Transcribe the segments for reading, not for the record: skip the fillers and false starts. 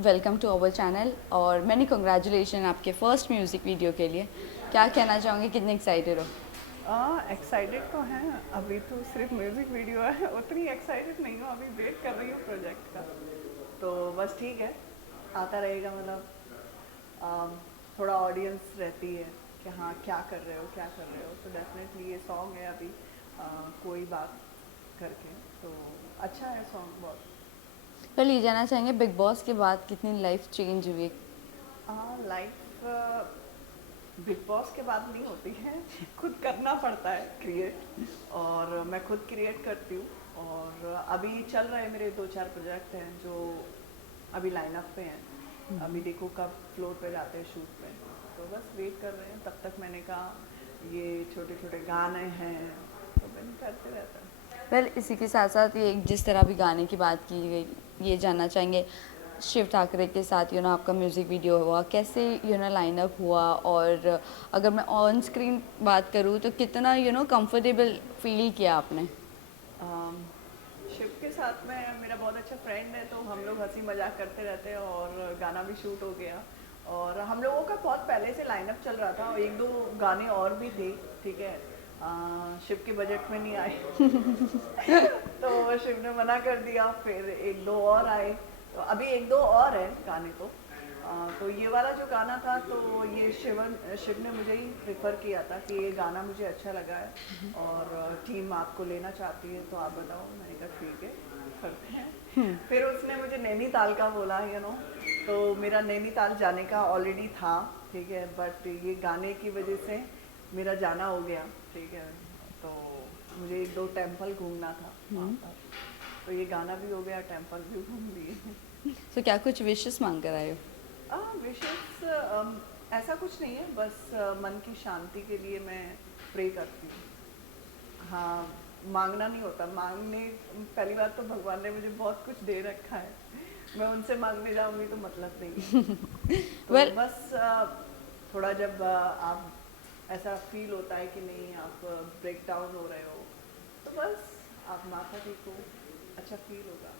Welcome to our channel और many congratulation आपके first music video के लिए। क्या कहना चाहोगे, कितने एक्साइटेड हो? एक्साइटेड तो हैं। अभी तो सिर्फ म्यूज़िक वीडियो है, उतनी एक्साइटेड नहीं हूँ। अभी वेट कर रही हूँ प्रोजेक्ट का, तो बस ठीक है, आता रहेगा। मतलब थोड़ा ऑडियंस रहती है कि हाँ क्या कर रहे हो क्या कर रहे हो, तो डेफिनेटली ये सॉन्ग है अभी कोई बात करके, तो अच्छा है सॉन्ग बहुत। पहले ये जानना चाहेंगे, बिग बॉस के बाद कितनी लाइफ चेंज हुई? लाइफ बिग बॉस के बाद नहीं होती है, खुद करना पड़ता है क्रिएट, और मैं खुद क्रिएट करती हूँ। और अभी चल रहे मेरे 2-4 प्रोजेक्ट हैं जो अभी लाइनअप पे हैं। अभी देखो कब फ्लोर पे जाते हैं शूट पे, तो बस वेट कर रहे हैं। तब तक मैंने कहा ये छोटे छोटे गाने हैं तो मैंने करते रहता है। वेल, इसी के साथ साथ ये जिस तरह भी गाने की बात की गई, ये जानना चाहेंगे शिव ठाकरे के साथ आपका म्यूज़िक वीडियो हुआ, कैसे लाइनअप हुआ? और अगर मैं ऑन स्क्रीन बात करूँ तो कितना कंफर्टेबल फील किया आपने? अम, शिव के साथ में मेरा बहुत अच्छा फ्रेंड है, तो हम लोग हंसी मजाक करते रहते हैं, और गाना भी शूट हो गया। और हम लोगों का बहुत पहले से लाइनअप चल रहा था, और 1-2 गाने और भी थे, ठीक है। शिव के बजट में नहीं आए तो शिव ने मना कर दिया, फिर 1-2 और आए, तो अभी 1-2 और है गाने। तो ये वाला जो गाना था, तो ये शिव ने मुझे ही प्रेफर किया था कि ये गाना मुझे अच्छा लगा है, और टीम आपको लेना चाहती है, तो आप बताओ। मैंने कहा ठीक है, करते हैं। फिर उसने मुझे नैनीताल का बोला, तो मेरा नैनीताल जाने का ऑलरेडी था, ठीक है, बट ये गाने की वजह से मेरा जाना हो गया, ठीक है। तो मुझे 1-2 टेम्पल घूमना था वहाँ पर, तो ये गाना भी हो गया, टेम्पल भी घूम लिए। तो क्या कुछ विशेष मांग कर आए हो? विशेष ऐसा कुछ नहीं है, बस मन की शांति के लिए मैं प्रे करती हूँ। हाँ, मांगना नहीं होता। मांगने पहली बात तो भगवान ने मुझे बहुत कुछ दे रखा है, मैं उनसे मांगने जाऊंगी तो मतलब नहीं है। तो वेल, बस थोड़ा जब आप ऐसा फील होता है कि नहीं, आप ब्रेक डाउन हो रहे हो, तो बस आप माथा टेको, अच्छा फील होगा।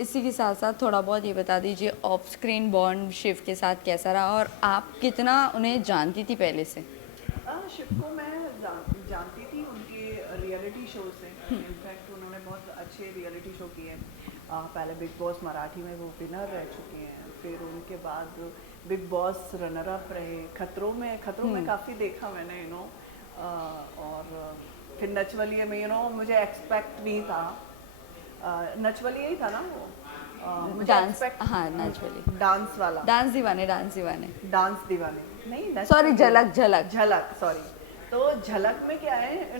इसी के साथ साथ थोड़ा बहुत ये बता दीजिए, ऑफ स्क्रीन बॉन्ड शिव के साथ कैसा रहा और आप कितना उन्हें जानती थी पहले से? शिव को मैं जानती थी उनके रियलिटी शो से। इनफैक्ट उन्होंने बहुत अच्छे रियलिटी शो किए हैं। पहले बिग बॉस मराठी में वो विनर रह चुके हैं, फिर उनके बाद बिग बॉस रनर अप रहे। खतरों में काफ़ी देखा मैंने, और फिर नचवलिए में मुझे एक्सपेक्ट नहीं था। नचवलिए ही था ना वो, मुझे डांस, हाँ, एक्सपेक्ट नेचुरली। डांस वाला, डांस दीवाने, डांस दीवाने। डांस दीवाने नहीं, सॉरी, नचबलिए, झलक झलक। झलक, सॉरी। तो झलक में क्या है,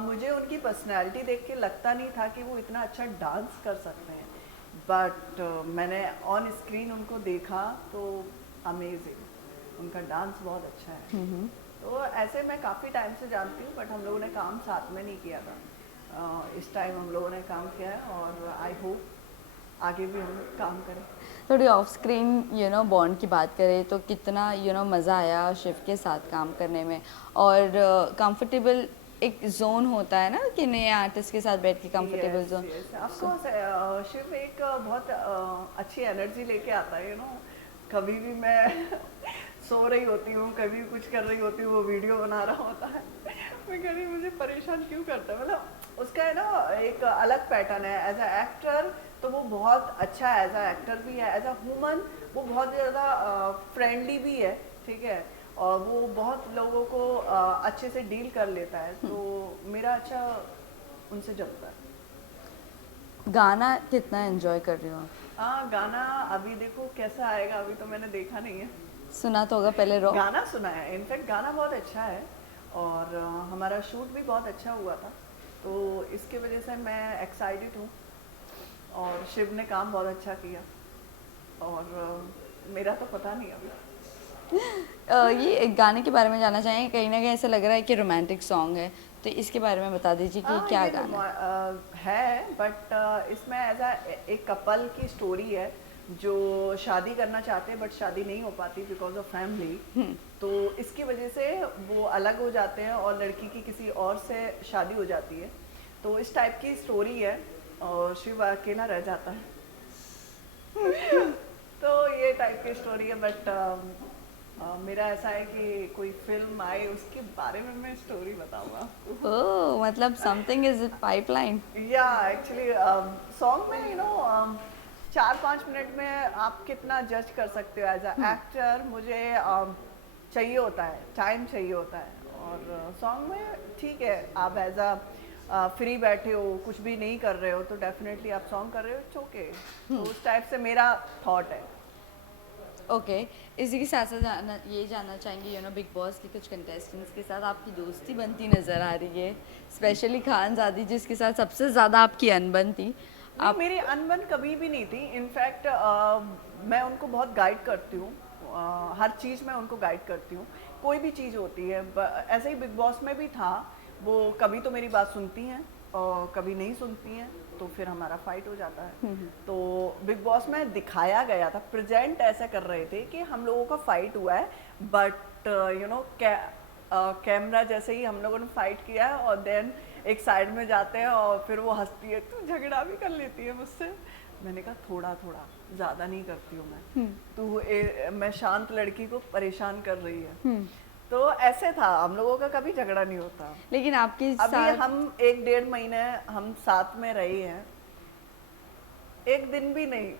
मुझे उनकी पर्सनैलिटी देख के लगता नहीं था कि वो इतना अच्छा डांस कर सकते हैं, बट मैंने ऑन स्क्रीन उनको देखा तो अमेजिंग, उनका डांस बहुत अच्छा है। तो ऐसे मैं काफ़ी टाइम से जानती हूँ, बट हम लोगों ने काम साथ में नहीं किया था। इस टाइम हम लोगों ने काम किया है, और आई होप आगे भी हम लोग काम करें। थोड़ी ऑफ स्क्रीन बॉन्ड की बात करें तो कितना मज़ा आया शिव के साथ काम करने में? और कंफर्टेबल एक जोन होता है ना कि नए आर्टिस्ट के साथ बैठ के comfortable yes zone. Yes, of course. Shiv एक बहुत अच्छी एनर्जी लेके आता है, कभी भी मैं सो रही होती हूँ, कभी कुछ कर रही होती हूँ, वो वीडियो बना रहा होता है, मैं कभी, मुझे परेशान क्यों करता है। मतलब उसका है ना एक अलग पैटर्न है एज अ एक्टर, तो वो बहुत अच्छा है एज अ एक्टर भी है, एज अ ह्यूमन वो बहुत ज़्यादा फ्रेंडली भी है, ठीक है। और वो बहुत लोगों को अच्छे से डील कर लेता है, तो मेरा अच्छा उनसे जमता है। गाना कितना एंजॉय कर रही हो आप? हाँ, गाना अभी देखो कैसा आएगा, अभी तो मैंने देखा नहीं है। सुना तो होगा पहले रॉ। गाना सुना है, इनफैक्ट गाना बहुत अच्छा है, और हमारा शूट भी बहुत अच्छा हुआ था, तो इसके वजह से मैं एक्साइटेड हूँ। और शिव ने काम बहुत अच्छा किया, और मेरा तो पता नहीं अभी। ये गाने के बारे में जानना चाहेंगे, कहीं ना कहीं ऐसा लग रहा है कि रोमांटिक सॉन्ग है, तो इसके बारे में बता दीजिए कि क्या ये गाना है? है, बट इसमें एज अ एक कपल की स्टोरी है जो शादी करना चाहते हैं, बट शादी नहीं हो पाती बिकॉज ऑफ फैमिली। तो इसकी वजह से वो अलग हो जाते हैं, और लड़की की किसी और से शादी हो जाती है, तो इस टाइप की स्टोरी है, और शिव अकेला रह जाता है। ये टाइप की स्टोरी है, बट मेरा ऐसा है कि कोई फिल्म आए उसके बारे में मैं स्टोरी बताऊंगा आपको। ओह, मतलब समथिंग इज पाइपलाइन। या एक्चुअली सॉन्ग में 4-5 मिनट में आप कितना जज कर सकते हो एज अ एक्टर। मुझे चाहिए होता है, टाइम चाहिए होता है। और सॉन्ग में ठीक है, आप एज अ फ्री बैठे हो, कुछ भी नहीं कर रहे हो, तो डेफिनेटली आप सॉन्ग कर रहे हो, इट्स ओके। तो उस टाइप से मेरा थॉट है। ओके, इसी के साथ साथ ये जानना चाहेंगे, बिग बॉस के कुछ कंटेस्टेंट्स के साथ आपकी दोस्ती बनती नज़र आ रही है, स्पेशली खानजादी जिसके साथ सबसे ज़्यादा आपकी अनबन थी। नहीं, आप मेरी अनबन कभी भी नहीं थी। इनफैक्ट मैं उनको बहुत गाइड करती हूँ। हर चीज़ में उनको गाइड करती हूँ, कोई भी चीज़ होती है। ऐसे ही बिग बॉस में भी था, वो कभी तो मेरी बात सुनती हैं और कभी नहीं सुनती हैं, तो फिर हमारा फाइट हो जाता है। तो बिग बॉस में दिखाया गया था, प्रेजेंट ऐसा कर रहे थे कि हम लोगों का फाइट हुआ है, बट कैमरा जैसे ही हम लोगों ने फाइट किया है और देन एक साइड में जाते हैं और फिर वो हंसती है, तू झगड़ा भी कर लेती है मुझसे। मैंने कहा थोड़ा थोड़ा, ज़्यादा नहीं करती हूँ मैं। मैं शांत लड़की को परेशान कर रही है। तो ऐसे था, हम लोगों का कभी झगड़ा नहीं होता। लेकिन आपके अभी साथ हम 1-1.5 महीने हम साथ में रहे हैं, एक दिन भी नहीं,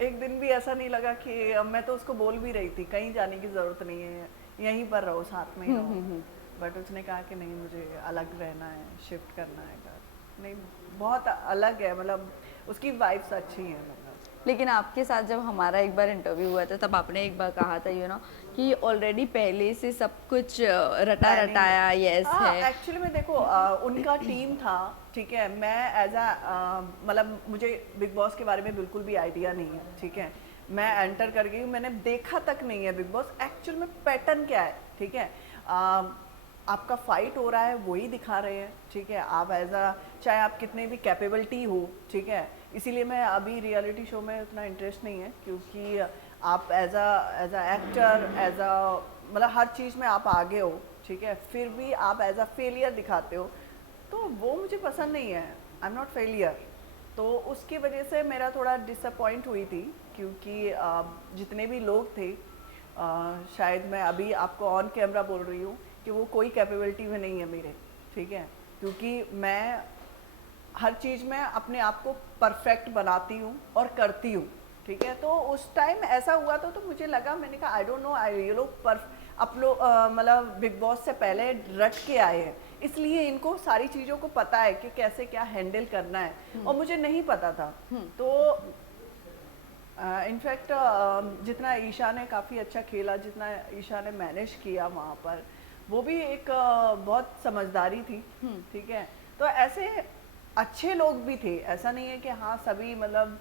एक दिन भी ऐसा नहीं लगा कि मैं तो उसको बोल भी रही थी कहीं जाने की ज़रूरत नहीं है, यहीं पर रहो, साथ में ही रहो। बट उसने कहा कि नहीं, मुझे अलग रहना है, शिफ्ट करना है घर। नहीं, बहुत अलग है, मतलब उसकी वाइब्स अच्छी हैं। मतलब लेकिन आपके साथ जब हमारा एक बार इंटरव्यू हुआ था, तब आपने एक बार कहा था कि ऑलरेडी पहले से सब कुछ रटा प्लानिंग रटाया यस हाँ, है। एक्चुअली में देखो, उनका टीम था, ठीक है। मैं एज अ मतलब मुझे बिग बॉस के बारे में बिल्कुल भी आइडिया नहीं है, ठीक है। मैं एंटर कर गई, मैंने देखा तक नहीं है बिग बॉस एक्चुअल में पैटर्न क्या है, ठीक है। आपका फाइट हो रहा है, वही दिखा रहे हैं, ठीक है। आप एज अ, चाहे आप कितने भी कैपेबिलिटी हो, ठीक है। इसीलिए मैं अभी रियलिटी शो में उतना इंटरेस्ट नहीं है, क्योंकि आप as a actor, as a मतलब हर चीज़ में आप आगे हो, ठीक है, फिर भी आप एज अ फेलियर दिखाते हो, तो वो मुझे पसंद नहीं है। I am not failure. तो उसकी वजह से मेरा थोड़ा डिसअपॉइंट हुई थी, क्योंकि जितने भी लोग थे, शायद मैं अभी आपको ऑन कैमरा बोल रही हूँ कि वो कोई कैपेबिलिटी में नहीं है मेरे, ठीक है। क्योंकि मैं हर चीज़ में अपने आप को परफेक्ट बनाती हूँ और करती हूँ, ठीक है। तो उस टाइम ऐसा हुआ था, तो मुझे लगा, मैंने कहा आई डोंट नो, ये लोग आप लोग मतलब बिग बॉस से पहले रट के आए हैं, इसलिए इनको सारी चीज़ों को पता है कि कैसे क्या हैंडल करना है, और मुझे नहीं पता था। तो इनफैक्ट जितना ईशा ने काफ़ी अच्छा खेला, जितना ईशा ने मैनेज किया वहाँ पर, वो भी एक बहुत समझदारी थी, ठीक है। तो ऐसे अच्छे लोग भी थे, ऐसा नहीं है कि हाँ सभी मतलब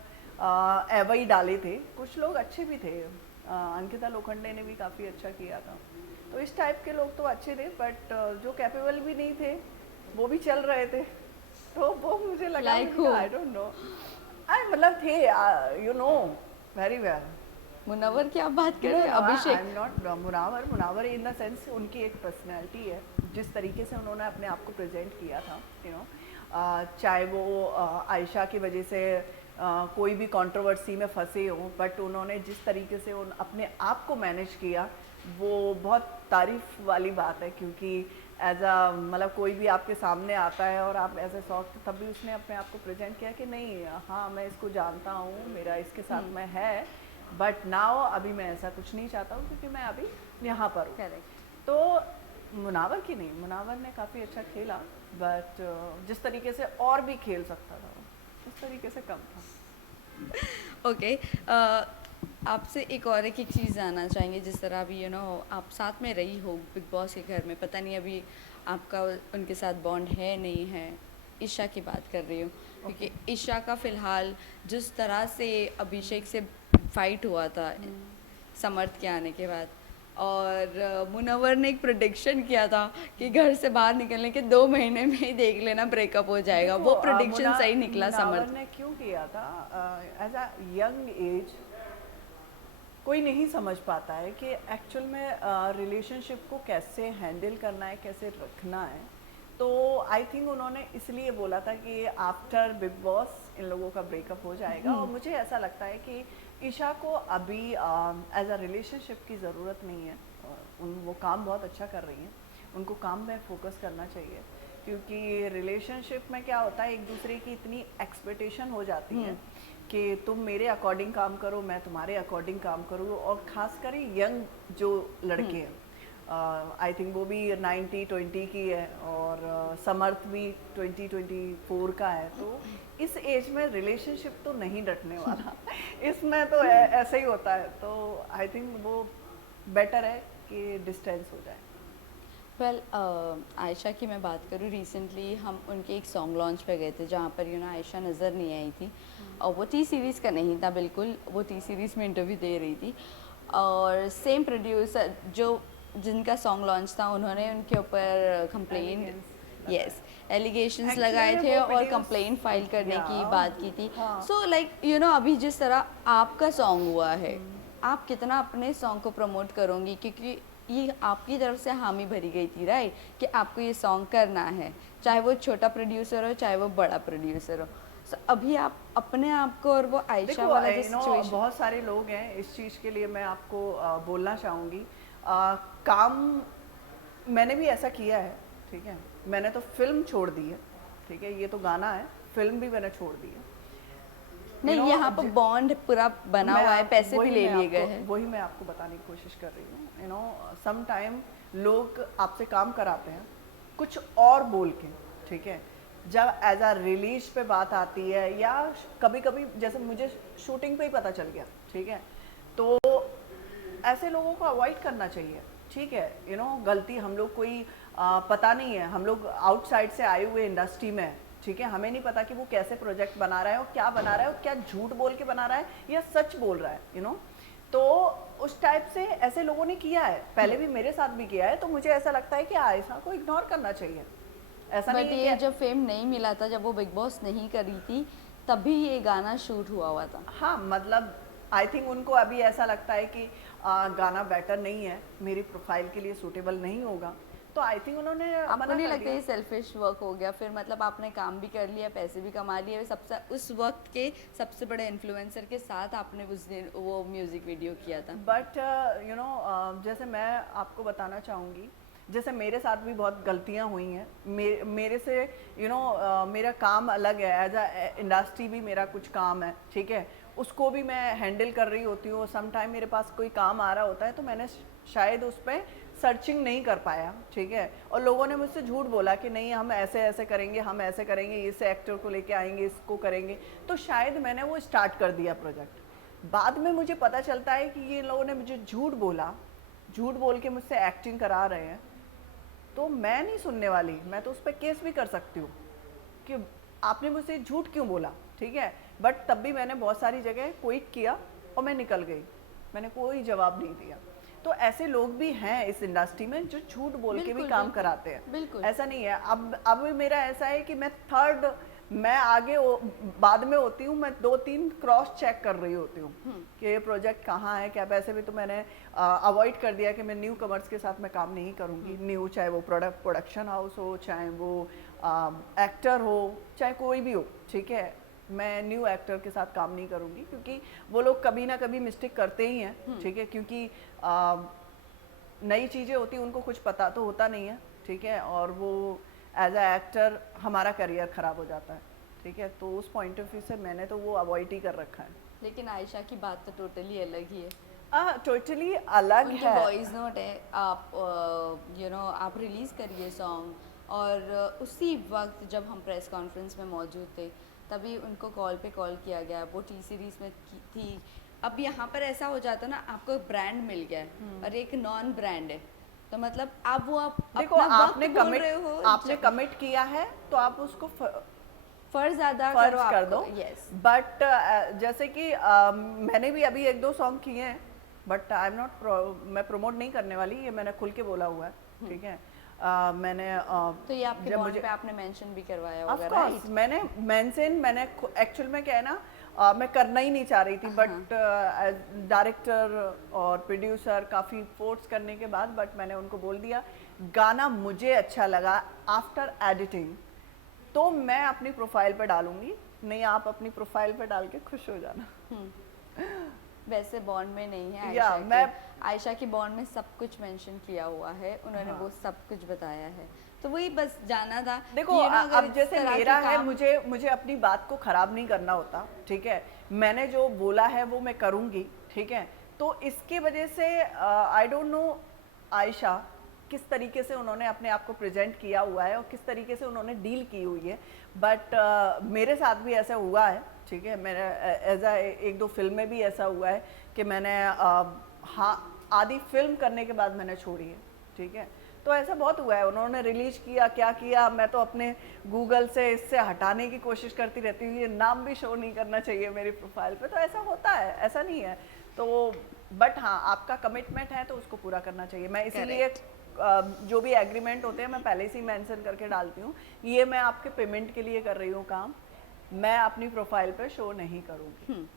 एवं ही डाले थे, कुछ लोग अच्छे भी थे। अंकिता लोखंडे ने भी काफ़ी अच्छा किया था। तो इस टाइप के लोग तो अच्छे थे, बट जो कैपेबल भी नहीं थे वो भी चल रहे थे। तो वो मुझे लगा, लाइक मैंने हो कहा आई डोंट नो, मतलब थे, you know very well. Munawar की आप बात कर नो रहे हैं, no, I Abhishek. Am not Munawar in the sense, उनकी एक पर्सनैलिटी है, जिस तरीके से उन्होंने अपने आप को प्रेजेंट किया था, चाहे वो आयशा की वजह से कोई भी कंट्रोवर्सी में फंसे हों, बट उन्होंने जिस तरीके से अपने आप को मैनेज किया, वो बहुत तारीफ़ वाली बात है। क्योंकि एज अ मतलब कोई भी आपके सामने आता है और आप एज ए शौक, तब भी उसने अपने आप को प्रेजेंट किया कि नहीं, हाँ मैं इसको जानता हूँ, मेरा इसके साथ में है, बट नाउ अभी मैं ऐसा कुछ नहीं चाहता हूँ, क्योंकि मैं अभी यहाँ पर हूँ। करेक्ट। तो मुनावर की नहीं, मुनावर ने काफ़ी अच्छा खेला, बट जिस तरीके से और भी खेल सकता था, उस तरीके से कम था। ओके, आपसे एक चीज़ जानना चाहेंगे, जिस तरह अभी आप साथ में रही हो बिग बॉस के घर में, पता नहीं अभी आपका उनके साथ बॉन्ड है नहीं है। ईशा की बात कर रही हूँ, क्योंकि ईशा का फ़िलहाल जिस तरह से अभिषेक से फाइट हुआ था समर्थ के आने के बाद, और मुनव्वर ने एक प्रोडिक्शन किया था कि घर से बाहर निकलने के 2 महीने में ही देख लेना ब्रेकअप हो जाएगा, देखो, वो प्रोडिक्शन सही निकला मुनावर समर्थ। ने क्यों किया था, एज अ यंग एज कोई नहीं समझ पाता है कि एक्चुअल में रिलेशनशिप को कैसे हैंडल करना है, कैसे रखना है। तो आई थिंक उन्होंने इसलिए बोला था कि आफ्टर बिग बॉस इन लोगों का ब्रेकअप हो जाएगा, और मुझे ऐसा लगता है कि ईशा को अभी एज अ रिलेशनशिप की ज़रूरत नहीं है। वो काम बहुत अच्छा कर रही हैं, उनको काम में फोकस करना चाहिए, क्योंकि रिलेशनशिप में क्या होता है, एक दूसरे की इतनी एक्सपेक्टेशन हो जाती है कि तुम मेरे अकॉर्डिंग काम करो, मैं तुम्हारे अकॉर्डिंग काम करूँ। और ख़ासकर यंग जो लड़के हैं, आई थिंक वो भी 90-20 की है, और समर्थ भी 20-24 का है। तो इस एज में रिलेशनशिप तो नहीं डटने वाला इसमें तो ऐसे ही होता है। तो आई थिंक वो बेटर है कि डिस्टेंस हो जाए। वेल आयशा की मैं बात करूँ, रिसेंटली हम उनके एक सॉन्ग लॉन्च पे गए थे जहाँ पर आयशा नज़र नहीं आई थी, और वो टी सीरीज़ का नहीं था बिल्कुल, वो टी सीरीज़ में इंटरव्यू दे रही थी। और सेम प्रोड्यूसर जो जिनका सॉन्ग लॉन्च था, उन्होंने उनके ऊपर कंप्लेन, यस, एलिगेशंस लगाए थे और कंप्लेन फाइल करने की बात की थी। सो लाइक अभी जिस तरह आपका सॉन्ग हुआ है, आप कितना अपने सॉन्ग को प्रमोट करोगी, क्योंकि ये आपकी तरफ से हामी भरी गई थी राइट, कि आपको ये सॉन्ग करना है, चाहे वो छोटा प्रोड्यूसर हो चाहे वो बड़ा प्रोड्यूसर हो। So, अभी आप अपने आप को और वो आयशा वाला जो सिचुएशन, बहुत सारे लोग हैं इस चीज़ के लिए मैं आपको बोलना चाहूँगी। काम मैंने भी ऐसा किया है, ठीक है। मैंने तो फिल्म छोड़ दी है, ठीक है, ये तो गाना है, फिल्म भी मैंने छोड़ दी है। नहीं, यहाँ पर बॉन्ड पूरा बना हुआ है, पैसे भी ले लिए गए हैं। वही मैं आपको बताने की कोशिश कर रही हूँ। सम टाइम लोग आपसे काम कराते हैं कुछ और बोल के, ठीक है। जब एज अ रिलीज पे बात आती है, या कभी कभी जैसे मुझे शूटिंग पे ही पता चल गया, ठीक है, तो ऐसे लोगों को अवॉइड करना चाहिए, ठीक है। गलती हम लोग कोई पता नहीं है, हम लोग आउटसाइड से आए हुए इंडस्ट्री में, ठीक है, हमें नहीं पता कि वो कैसे प्रोजेक्ट बना रहा है और क्या बना रहा है और क्या झूठ बोल के बना रहा है या सच बोल रहा है। तो उस टाइप से ऐसे लोगों ने किया है, पहले भी मेरे साथ भी किया है। तो मुझे ऐसा लगता है कि आयशा को इग्नोर करना चाहिए। ऐसा बट नहीं ये है जब फेम नहीं मिला था, जब वो बिग बॉस नहीं करी थी, तभी ये गाना शूट हुआ था। हाँ, मतलब आई थिंक उनको अभी ऐसा लगता है कि गाना बेटर नहीं है, मेरी प्रोफाइल के लिए सूटेबल नहीं होगा, तो आई थिंक उन्होंने आपको नहीं लगता ये सेल्फिश वर्क हो गया फिर? मतलब आपने काम भी कर लिया, पैसे भी कमा लिए, सबसे उस वक्त के सबसे बड़े इन्फ्लुएंसर के साथ आपने उस दिन वो म्यूजिक वीडियो किया था। बट जैसे मैं आपको बताना चाहूँगी, जैसे मेरे साथ भी बहुत गलतियाँ हुई हैं, मेरे से मेरा काम अलग है, एज अ इंडस्ट्री भी मेरा कुछ काम है, ठीक है, उसको भी मैं हैंडल कर रही होती हूँ। सम टाइम मेरे पास कोई काम आ रहा होता है तो मैंने शायद उस पर सर्चिंग नहीं कर पाया, ठीक है, और लोगों ने मुझसे झूठ बोला कि नहीं हम ऐसे ऐसे करेंगे, हम ऐसे करेंगे, इस एक्टर को लेके आएंगे, इसको करेंगे, तो शायद मैंने वो स्टार्ट कर दिया प्रोजेक्ट। बाद में मुझे पता चलता है कि ये लोगों ने मुझे झूठ बोला, झूठ बोल के मुझसे एक्टिंग करा रहे हैं, तो मैं नहीं सुनने वाली, मैं तो उस पर केस भी कर सकती हूँ कि आपने मुझसे झूठ क्यों बोला, ठीक है। बट तब भी मैंने बहुत सारी जगह क्विट किया और मैं निकल गई, मैंने कोई जवाब नहीं दिया। तो ऐसे लोग भी हैं इस इंडस्ट्री में जो झूठ बोल के भी काम कराते हैं, ऐसा नहीं है। अब मेरा ऐसा है कि मैं आगे बाद में होती हूँ, मैं 2-3 क्रॉस चेक कर रही होती हूँ कि ये प्रोजेक्ट कहाँ है, क्या। पैसे भी तो मैंने अवॉइड कर दिया कि मैं न्यू कमर्स के साथ मैं काम नहीं करूँगी, न्यू, चाहे वो प्रोडक्शन हाउस हो, चाहे वो एक्टर हो, चाहे कोई भी हो, ठीक है, मैं न्यू एक्टर के साथ काम नहीं करूँगी, क्योंकि वो लोग कभी ना कभी मिस्टेक करते ही हैं, ठीक है, क्योंकि नई चीज़ें होती हैं, उनको कुछ पता तो होता नहीं है, ठीक है, और वो एज अ एक्टर हमारा करियर ख़राब हो जाता है, ठीक है। तो उस पॉइंट ऑफ व्यू से मैंने तो वो अवॉइड ही कर रखा है। लेकिन आयशा की बात तो टोटली अलग ही है, टोटली अलग उनकी है। वॉइस नोट है, आप आप रिलीज़ करिए सॉन्ग, और उसी वक्त जब हम प्रेस कॉन्फ्रेंस में मौजूद थे तभी उनको कॉल पे कॉल किया गया, वो टी सीरीज़ में थी। अब यहाँ पर ऐसा हो जाता ना, आपको एक ब्रांड मिल गया है और एक नॉन ब्रांड है, तो मतलब आप देखो, आपने कमिट किया है तो आप उसको फर्ज अदा कर दो। यस, बट जैसे कि मैंने भी अभी 1-2 सॉन्ग किए हैं, बट आई एम नॉट, मैं प्रमोट नहीं करने वाली, ये मैंने खुल के बोला हुआ है, ठीक है। मैंने तो ये आपके बॉन्ड पे आपने मेंशन भी करवाया होगा, राइट? मैंने एक्चुअल में क्या है ना, मैं करना ही नहीं चाह रही थी, बट डायरेक्टर और प्रोड्यूसर काफ़ी फोर्स करने के बाद, बट मैंने उनको बोल दिया गाना मुझे अच्छा लगा आफ्टर एडिटिंग तो मैं अपनी प्रोफाइल पे डालूंगी, नहीं आप अपनी प्रोफाइल पे डाल के खुश हो जाना। वैसे बॉन्ड में नहीं है या आयशा के। मैं आयशा की बॉन्ड में सब कुछ मेंशन किया हुआ है, उन्होंने हाँ। वो सब कुछ बताया है, तो वही बस जाना था देखो कि अगर अब इस जैसे तरह के मेरा है, काम। मुझे मुझे अपनी बात को खराब नहीं करना होता, ठीक है। मैंने जो बोला है वो मैं करूँगी, ठीक है। तो इसके वजह से आई डोंट नो आयशा किस तरीके से उन्होंने अपने आप को प्रेजेंट किया हुआ है और किस tरीके से उन्होंने डील की हुई है, बट मेरे साथ भी ऐसा हुआ है, ठीक है। मेरा एज एक दो फिल्में भी ऐसा हुआ है कि मैंने हाँ आधी फिल्म करने के बाद मैंने छोड़ी है, ठीक है। तो ऐसा बहुत हुआ है, उन्होंने रिलीज किया क्या किया, मैं तो अपने गूगल से इससे हटाने की कोशिश करती रहती हूँ, ये नाम भी शो नहीं करना चाहिए मेरी प्रोफाइल पे। तो ऐसा होता है, ऐसा नहीं है तो, बट हाँ आपका कमिटमेंट है तो उसको पूरा करना चाहिए। मैं इसीलिए जो भी एग्रीमेंट होते हैं मैं पहले से ही मेंशन करके डालती हूँ, ये मैं आपके पेमेंट के लिए कर रही हूँ काम, मैं अपनी प्रोफाइल पे शो नहीं करूँगी,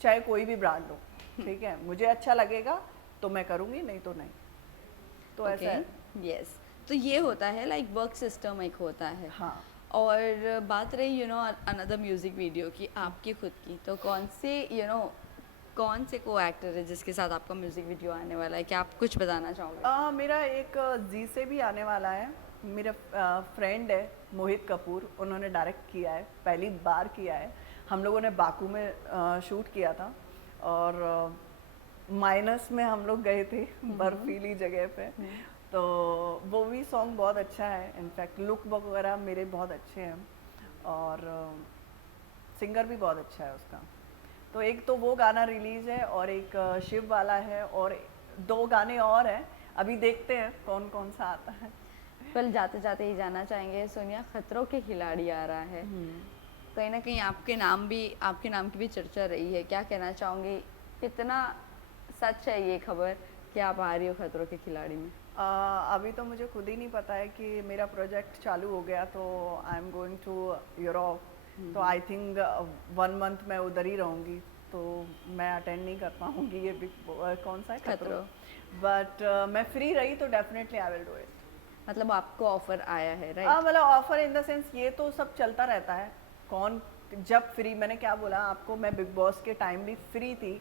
चाहे कोई भी ब्रांड हो, ठीक है। मुझे अच्छा लगेगा तो मैं करूँगी, नहीं तो नहीं। तो ऐसा है। यस, तो ये होता है लाइक वर्क सिस्टम एक होता है। हाँ। और बात रही अनदर म्यूजिक वीडियो की, आपकी खुद की, तो कौन से कौन से को एक्टर है जिसके साथ आपका म्यूजिक वीडियो आने वाला है, क्या आप कुछ बताना चाहोगे? मेरा एक जी से भी आने वाला है, मेरा फ्रेंड है मोहित कपूर, उन्होंने डायरेक्ट किया है, पहली बार किया है। हम लोगों ने बाकू में शूट किया था और माइनस में हम लोग गए थे, बर्फीली जगह पे। तो वो भी सॉन्ग बहुत अच्छा है, इनफैक्ट लुक वगैरह मेरे बहुत अच्छे हैं और सिंगर भी बहुत अच्छा है उसका। तो एक तो वो गाना रिलीज है और एक शिव वाला है और 2 गाने और हैं, अभी देखते हैं कौन कौन सा आता है। कल जाते जाते ही जाना चाहेंगे, सोनिया खतरों के खिलाड़ी आ रहा है, कहीं ना कहीं आपके नाम की भी चर्चा रही है, क्या कहना चाहूँगी, कितना सच है ये खबर कि आप आ रही हो खतरों के खिलाड़ी में? अभी तो मुझे खुद ही नहीं पता है कि मेरा प्रोजेक्ट चालू हो गया तो I am going to Europe, तो आई थिंक 1 मंथ मैं उधर ही रहूँगी, तो मैं अटेंड नहीं कर पाऊँगी ये कौन सा है खतरों, बट मैं फ्री रही तो definitely I will do it. मतलब आपको ऑफर आया है, राइट? मतलब ऑफर इन द सेंस ये तो सब चलता रहता है, कौन जब फ्री, मैंने क्या बोला आपको, मैं बिग बॉस के टाइम भी फ्री थी।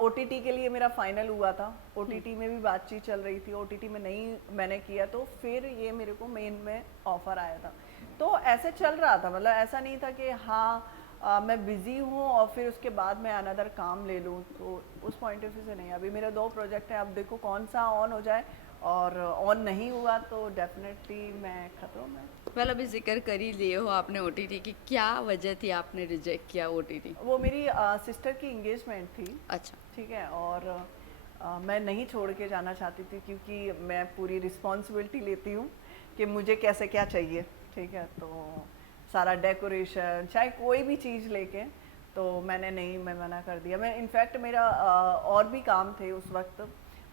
ओटीटी के लिए मेरा फाइनल हुआ था, ओटीटी में भी बातचीत चल रही थी, ओटीटी में नहीं मैंने किया, तो फिर ये मेरे को मेन में ऑफर आया था। तो ऐसे चल रहा था, मतलब ऐसा नहीं था कि हाँ मैं बिज़ी हूँ और फिर उसके बाद मैं अनदर काम ले लूँ, तो उस पॉइंट ऑफ व्यू से नहीं। अभी मेरे 2 प्रोजेक्ट हैं, अब देखो कौन सा ऑन हो जाए, और ऑन नहीं हुआ तो डेफिनेटली मैं खतरों में। वेल, अभी जिक्र कर ही लिए हो आपने ओटीटी की, क्या वजह थी आपने रिजेक्ट किया ओटीटी? वो मेरी सिस्टर की इंगेजमेंट थी। अच्छा। ठीक है, और मैं नहीं छोड़ के जाना चाहती थी क्योंकि मैं पूरी रिस्पॉन्सिबिलिटी लेती हूँ कि मुझे कैसे क्या चाहिए, ठीक है। तो सारा डेकोरेशन चाहे कोई भी चीज़ लेके, तो मैं मना कर दिया। मैं इनफैक्ट मेरा और भी काम थे उस वक्त,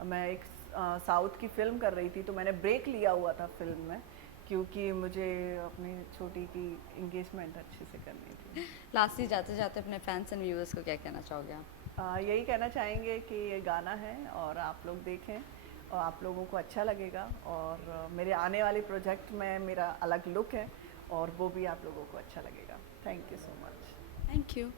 मैं एक साउथ की फ़िल्म कर रही थी, तो मैंने ब्रेक लिया हुआ था फिल्म में क्योंकि मुझे अपनी छोटी की इंगेजमेंट अच्छे से करनी थी। लास्टली जाते जाते अपने फैंस एंड व्यूअर्स को क्या कहना चाहोगे आप? यही कहना चाहेंगे कि ये गाना है और आप लोग देखें और आप लोगों को अच्छा लगेगा, और मेरे आने वाले प्रोजेक्ट में मेरा अलग लुक है और वो भी आप लोगों को अच्छा लगेगा। Thank you so much. Thank you.